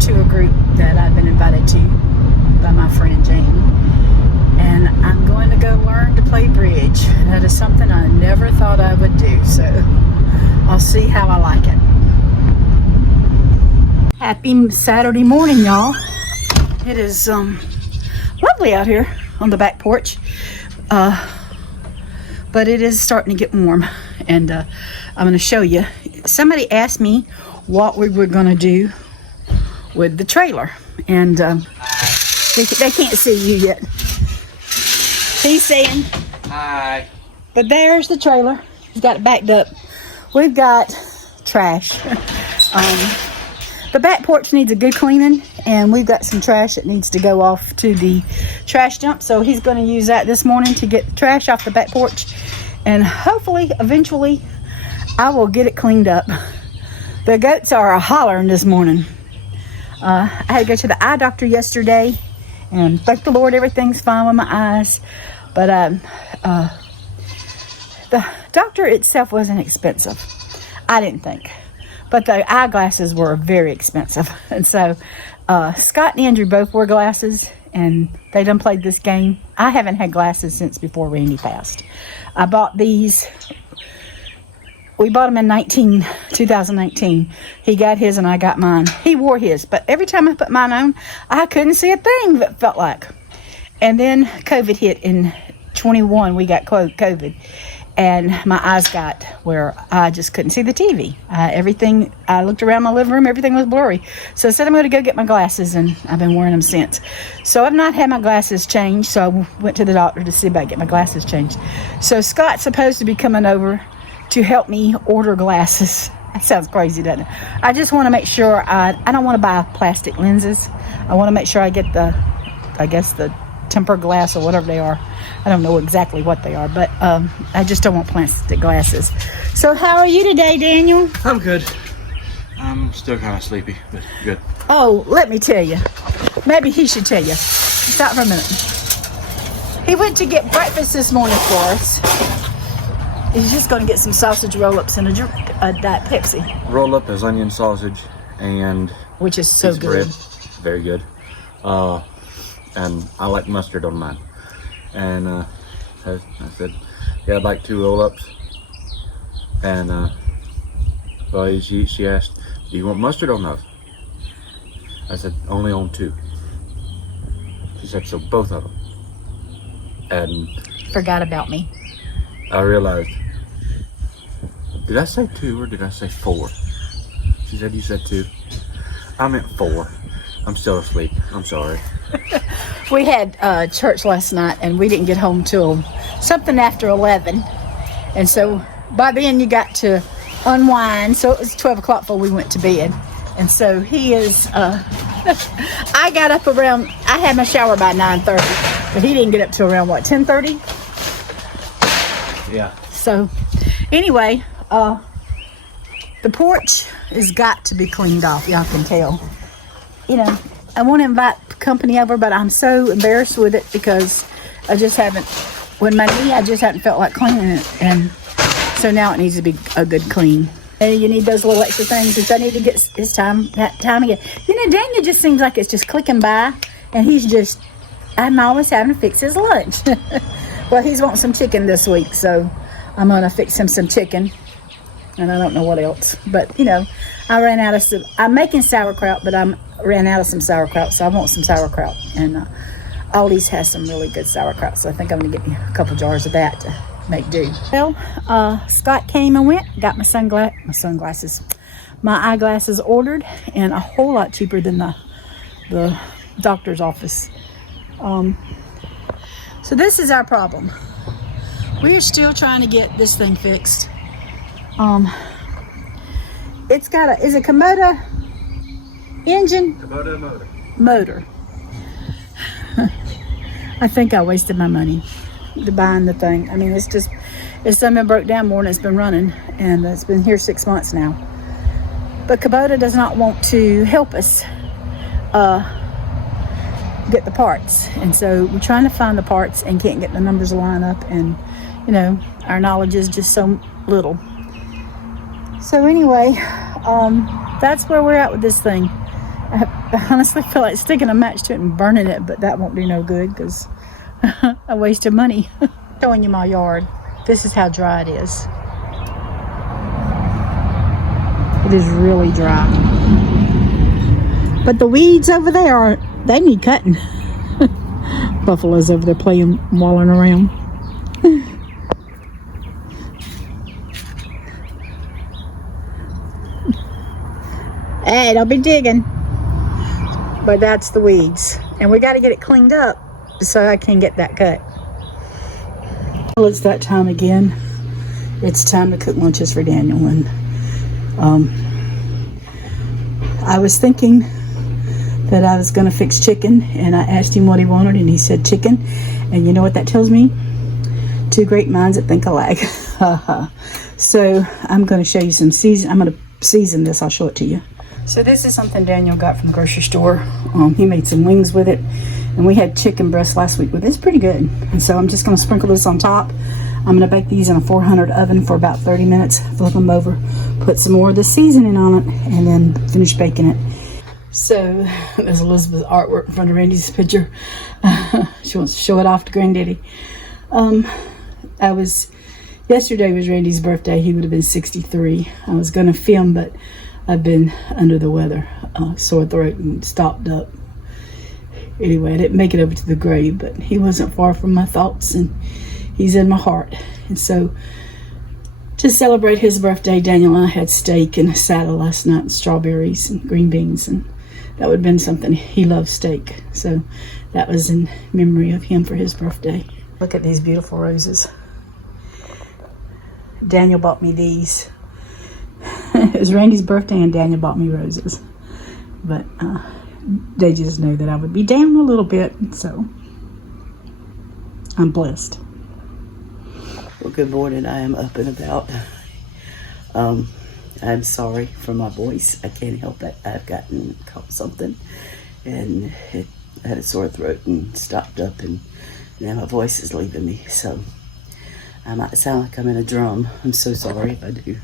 to a group that I've been invited to by my friend Jane, and I'm going to go learn to play bridge. That is something I never thought I would do, so I'll see how I like it. Happy Saturday morning, y'all. It is lovely out here on the back porch, but it is starting to get warm, and I'm going to show you. Somebody asked me what we were going to do with the trailer, and they can't see you yet. He's saying hi, but there's the trailer. He's got it backed up. We've got trash. The back porch needs a good cleaning, and we've got some trash that needs to go off to the trash dump, so he's going to use that this morning to get the trash off the back porch, and hopefully eventually I will get it cleaned up. The goats are hollering this morning. I had to go to the eye doctor yesterday, and thank the Lord everything's fine with my eyes, but the doctor itself wasn't expensive, I didn't think, but the eyeglasses were very expensive. And so Scott and Andrew both wore glasses, and they done played this game. I haven't had glasses since before Randy passed. I bought these. We bought them in 2019. He got his and I got mine. He wore his, but every time I put mine on, I couldn't see a thing, that felt like. And then COVID hit in 21. We got COVID, and my eyes got where I just couldn't see the TV. Everything, I looked around my living room, everything was blurry. So I said I'm going to go get my glasses, and I've been wearing them since. So I've not had my glasses changed, so I went to the doctor to see if I could get my glasses changed. So Scott's supposed to be coming over to help me order glasses. That sounds crazy, doesn't it? I just want to make sure I don't want to buy plastic lenses. I want to make sure I get the tempered glass or whatever they are. I don't know exactly what they are, but I just don't want plastic glasses. So how are you today, Daniel? I'm good. I'm still kind of sleepy, but good. Oh, let me tell you. Maybe he should tell you. Stop for a minute. He went to get breakfast this morning for us. He's just going to get some sausage roll-ups and a Diet Pepsi. Roll-up is onion sausage and which is so good. Bread. Very good. And I like mustard on mine. And I said, yeah, I'd like 2 roll-ups. And well, she asked, do you want mustard on those? I said, only on 2. She said, so both of them. And forgot about me. I realized, did I say 2 or did I say 4? She said, you said 2. I meant 4. I'm still asleep. I'm sorry. We had church last night, and we didn't get home till something after 11. And so by then you got to unwind. So it was 12 o'clock before we went to bed. And so he is, I got up around, I had my shower by 9:30, but he didn't get up till around, what, 10:30? Yeah. So anyway, the porch has got to be cleaned off. Y'all can tell. You know, I want to invite company over, but I'm so embarrassed with it because I just haven't, with my knee, I just haven't felt like cleaning it. And so now it needs to be a good clean. And you need those little extra things, which I need to get his time again. You know, Daniel just seems like it's just clicking by, and I'm always having to fix his lunch. Well, he's wanting some chicken this week, so I'm going to fix him some chicken. And I don't know what else. But, you know, I'm making sauerkraut, but I ran out of some sauerkraut, so I want some sauerkraut. And Aldi's has some really good sauerkraut, so I think I'm going to get me a couple jars of that to make do. Well, Scott came and went, got my eyeglasses ordered, and a whole lot cheaper than the doctor's office. So this is our problem. We are still trying to get this thing fixed. It's got is it Kubota engine? Kubota motor. I think I wasted my money to buying the thing. I mean, it's something broke down more than it's been running, and it's been here 6 months now. But Kubota does not want to help us get the parts, and so we're trying to find the parts and can't get the numbers to line up, and you know, our knowledge is just so little. So anyway, that's where we're at with this thing. I honestly feel like sticking a match to it and burning it, but that won't do no good because I wasted money. Showing you my yard. This is how dry it is. It is really dry. But the weeds over there, they need cutting. Buffaloes over there playing, walling around. Hey, don't be digging. But that's the weeds. And we got to get it cleaned up so I can get that cut. Well, it's that time again. It's time to cook lunches for Daniel. And I was thinking that I was going to fix chicken, and I asked him what he wanted, and he said chicken. And you know what that tells me? Two great minds that think alike. So I'm going to show you some season. I'm going to season this. I'll show it to you. So this is something Daniel got from the grocery store. He made some wings with it, and we had chicken breast last week with it. It's pretty good. And so I'm just going to sprinkle this on top. I'm going to bake these in a 400 oven for about 30 minutes, flip them over, put some more of the seasoning on it, and then finish baking it. So there's Elizabeth's artwork in front of Randy's picture. She wants to show it off to Granddaddy. Yesterday was Randy's birthday. He would have been 63. I was going to film, but I've been under the weather, sore throat, and stopped up. Anyway, I didn't make it over to the grave, but he wasn't far from my thoughts, and he's in my heart. And so, to celebrate his birthday, Daniel and I had steak and a salad last night, and strawberries and green beans, and that would have been something. He loves steak, so that was in memory of him for his birthday. Look at these beautiful roses. Daniel bought me these. It was Randy's birthday, and Daniel bought me roses. But they just knew that I would be down a little bit, so I'm blessed. Well, good morning. I am up and about. I'm sorry for my voice. I can't help it. I've caught something, and I had a sore throat and stopped up, and now my voice is leaving me. So I might sound like I'm in a drum. I'm so sorry if I do.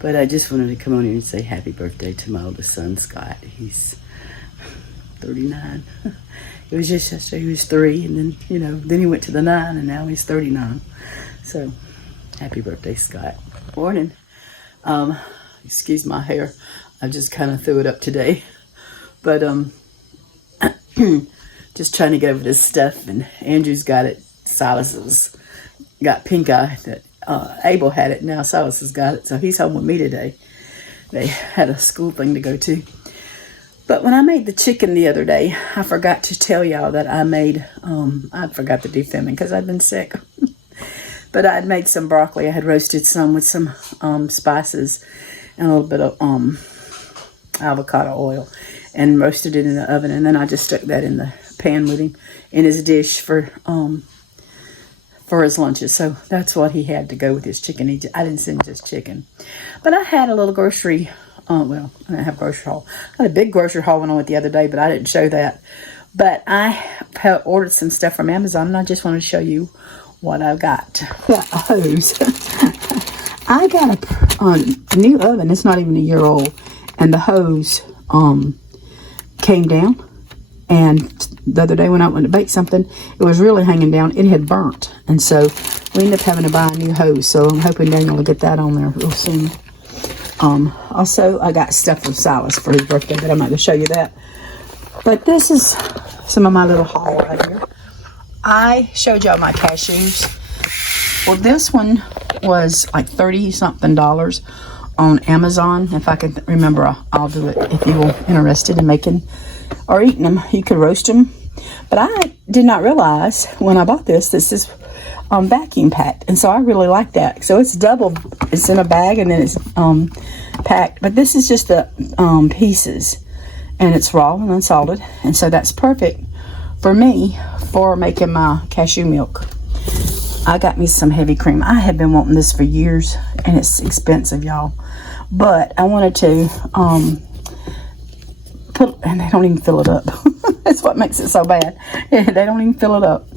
But I just wanted to come on here and say happy birthday to my oldest son, Scott. He's 39. It was just yesterday he was 3, and then, then he went to the 9, and now he's 39. So, happy birthday, Scott. Morning. Excuse my hair. I just kind of threw it up today. But, just trying to get over this stuff, and Andrew's got it. Silas has got pink eye. That Abel had it. Now Silas has got it. So he's home with me today. They had a school thing to go to. But when I made the chicken the other day, I forgot to tell y'all that I made, I forgot to defend because I'd been sick. But I had made some broccoli. I had roasted some with some spices and a little bit of avocado oil and roasted it in the oven. And then I just stuck that in the pan with him in his dish for his lunches. So that's what he had to go with his chicken. I didn't send just chicken. But I had a little grocery, I didn't have a grocery haul. I had a big grocery haul went on with the other day, but I didn't show that. But I ordered some stuff from Amazon, and I just wanted to show you what I've got. That hose. I got a new oven. It's not even a year old, and the hose came down. And the other day when I went to bake something, it was really hanging down. It had burnt, and so we ended up having to buy a new hose. So I'm hoping Daniel will get that on there real soon. Also, I got stuff from Silas for his birthday, but I'm not going to show you that. But this is some of my little haul right here. I showed y'all my cashews. Well, this one was like $30-something on Amazon. If I can remember, I'll do it if you're interested in making or eating them. You could roast them. But I did not realize when I bought this is vacuum packed. And so I really like that. So it's double. It's in a bag and then it's packed. But this is just the pieces. And it's raw and unsalted. And so that's perfect for me for making my cashew milk. I got me some heavy cream. I have been wanting this for years. And it's expensive, y'all. But I wanted to and they don't even fill it up. That's what makes it so bad. They don't even fill it up.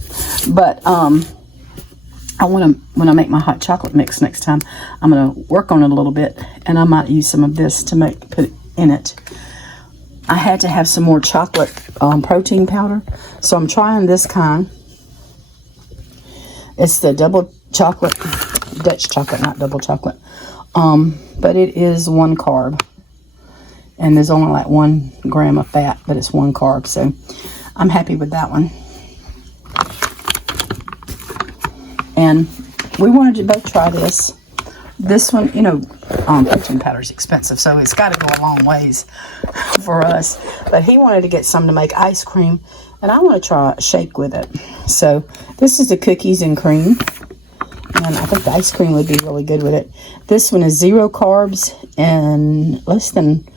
But I want to, when I make my hot chocolate mix next time, I'm going to work on it a little bit, and I might use some of this to put it in it. I had to have some more chocolate protein powder. So I'm trying this kind. It's the double chocolate, Dutch chocolate, not double chocolate. But it is 1 carb. And there's only like 1 gram of fat, but it's 1 carb. So I'm happy with that one. And we wanted to both try this. This one, you know, protein powder is expensive, so it's got to go a long ways for us. But he wanted to get some to make ice cream, and I want to try a shake with it. So this is the cookies and cream, and I think the ice cream would be really good with it. This one is 0 carbs and less than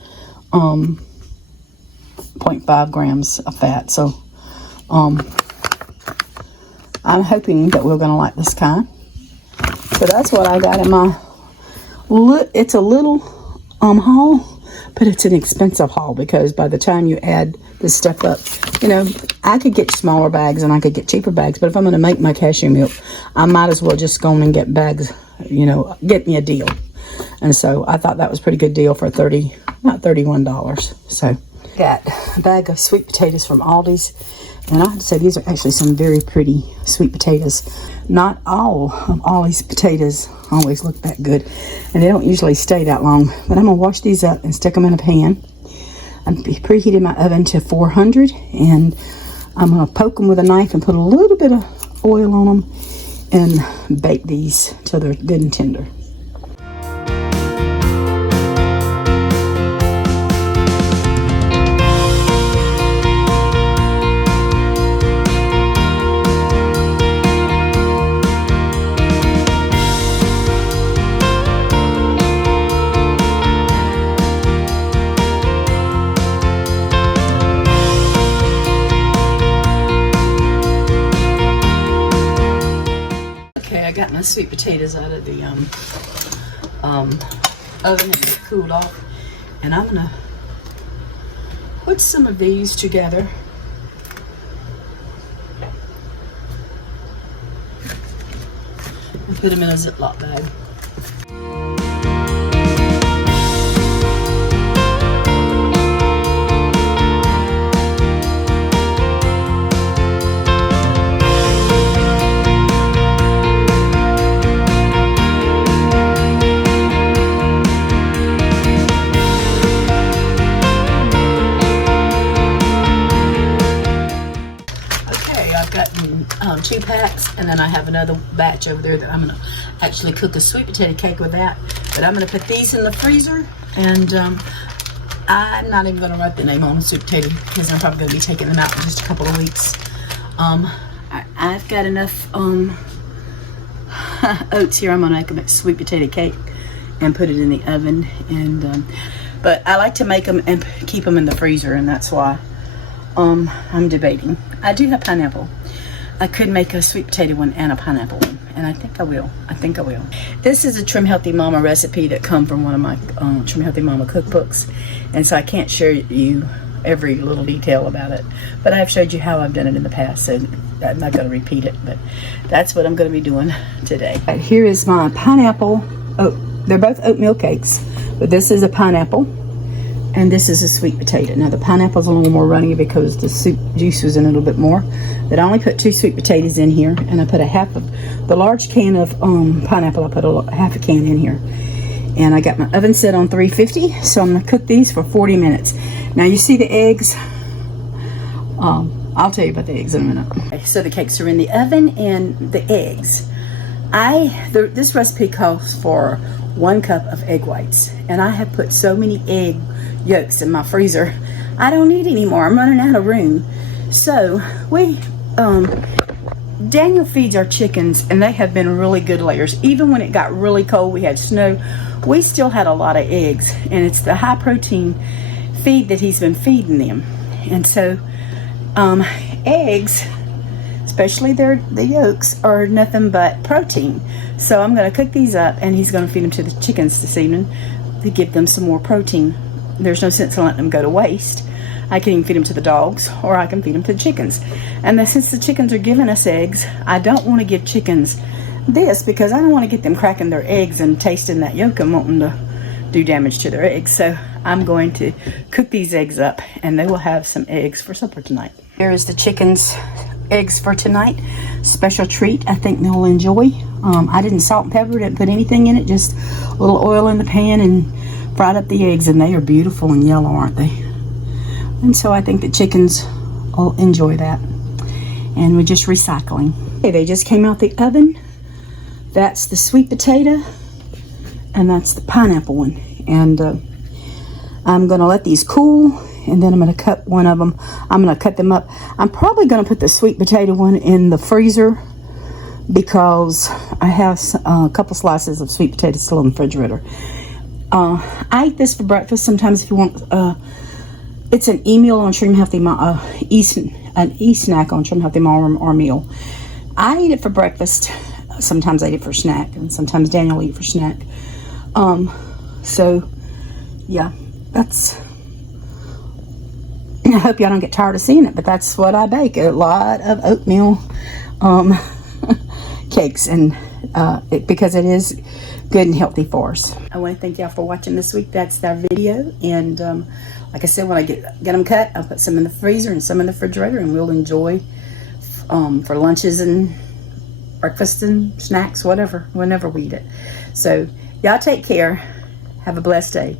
0.5 grams of fat. So I'm hoping that we're going to like this kind. So that's what I got in my, it's a little haul, but it's an expensive haul because by the time you add this stuff up, you know, I could get smaller bags and I could get cheaper bags, but if I'm going to make my cashew milk, I might as well just go and get bags, you know, get me a deal. And so I thought that was a pretty good deal for not $31. So got a bag of sweet potatoes from Aldi's. And I have to say, these are actually some very pretty sweet potatoes. Not all of Ollie's potatoes always look that good. And they don't usually stay that long. But I'm going to wash these up and stick them in a pan. I'm preheating my oven to 400. And I'm going to poke them with a knife and put a little bit of oil on them. And bake these till they're good and tender. I got my sweet potatoes out of the oven and it cooled off, and I'm gonna put some of these together. And put them in a Ziploc bag. Gotten 2 packs, and then I have another batch over there that I'm going to actually cook a sweet potato cake with that. But I'm going to put these in the freezer, and I'm not even going to write the name on the sweet potato because I'm probably going to be taking them out in just a couple of weeks. I've got enough oats here. I'm going to make a sweet potato cake and put it in the oven. And but I like to make them and keep them in the freezer, and that's why I'm debating. I do have pineapple. I could make a sweet potato one and a pineapple one, and I think I will. This is a Trim Healthy Mama recipe that come from one of my Trim Healthy Mama cookbooks, and so I can't share you every little detail about it, but I've showed you how I've done it in the past, so I'm not going to repeat it, but that's what I'm going to be doing today. Right, here is my pineapple. Oh, they're both oatmeal cakes, but this is a pineapple. And this is a sweet potato. Now the pineapple's a little more runny because the soup juice was in a little bit more. But I only put 2 sweet potatoes in here, and I put a half of the large can of pineapple. I put half a can in here, and I got my oven set on 350. So I'm gonna cook these for 40 minutes. Now you see the eggs. I'll tell you about the eggs in a minute. Okay, so the cakes are in the oven, and the eggs. This recipe calls for 1 cup of egg whites, and I have put so many egg yolks in my freezer. I don't need any more. I'm running out of room. So Daniel feeds our chickens, and they have been really good layers. Even when it got really cold, we had snow, we still had a lot of eggs, and it's the high protein feed that he's been feeding them. And so eggs, especially the yolks, are nothing but protein. So I'm going to cook these up, and he's going to feed them to the chickens this evening to give them some more protein. There's no sense in letting them go to waste. I can even feed them to the dogs, or I can feed them to the chickens. And since the chickens are giving us eggs, I don't want to give chickens this because I don't want to get them cracking their eggs and tasting that yolk and wanting to do damage to their eggs. So I'm going to cook these eggs up, and they will have some eggs for supper tonight. Here is the chicken's eggs for tonight. Special treat I think they'll enjoy. I didn't salt and pepper, didn't put anything in it, just a little oil in the pan and fried up the eggs, and they are beautiful and yellow, aren't they? And so I think the chickens will enjoy that. And we're just recycling. Okay, they just came out the oven. That's the sweet potato, and that's the pineapple one. And I'm gonna let these cool, and then I'm gonna cut one of them. I'm gonna cut them up. I'm probably gonna put the sweet potato one in the freezer because I have a couple slices of sweet potato still in the refrigerator. I eat this for breakfast sometimes if you want. It's an e-meal on Trim Healthy Mom, an e-snack on Trim Healthy Mom or meal. I eat it for breakfast. Sometimes I eat it for snack, and sometimes Daniel will eat for snack. So yeah, that's. I hope y'all don't get tired of seeing it, but that's what I bake. A lot of oatmeal cakes, and because it is good and healthy for us. I want to thank y'all for watching this week. That's our video, and like I said, when I get them cut, I'll put some in the freezer and some in the refrigerator, and we'll enjoy for lunches and breakfast and snacks, whatever, whenever we eat it. So y'all take care. Have a blessed day.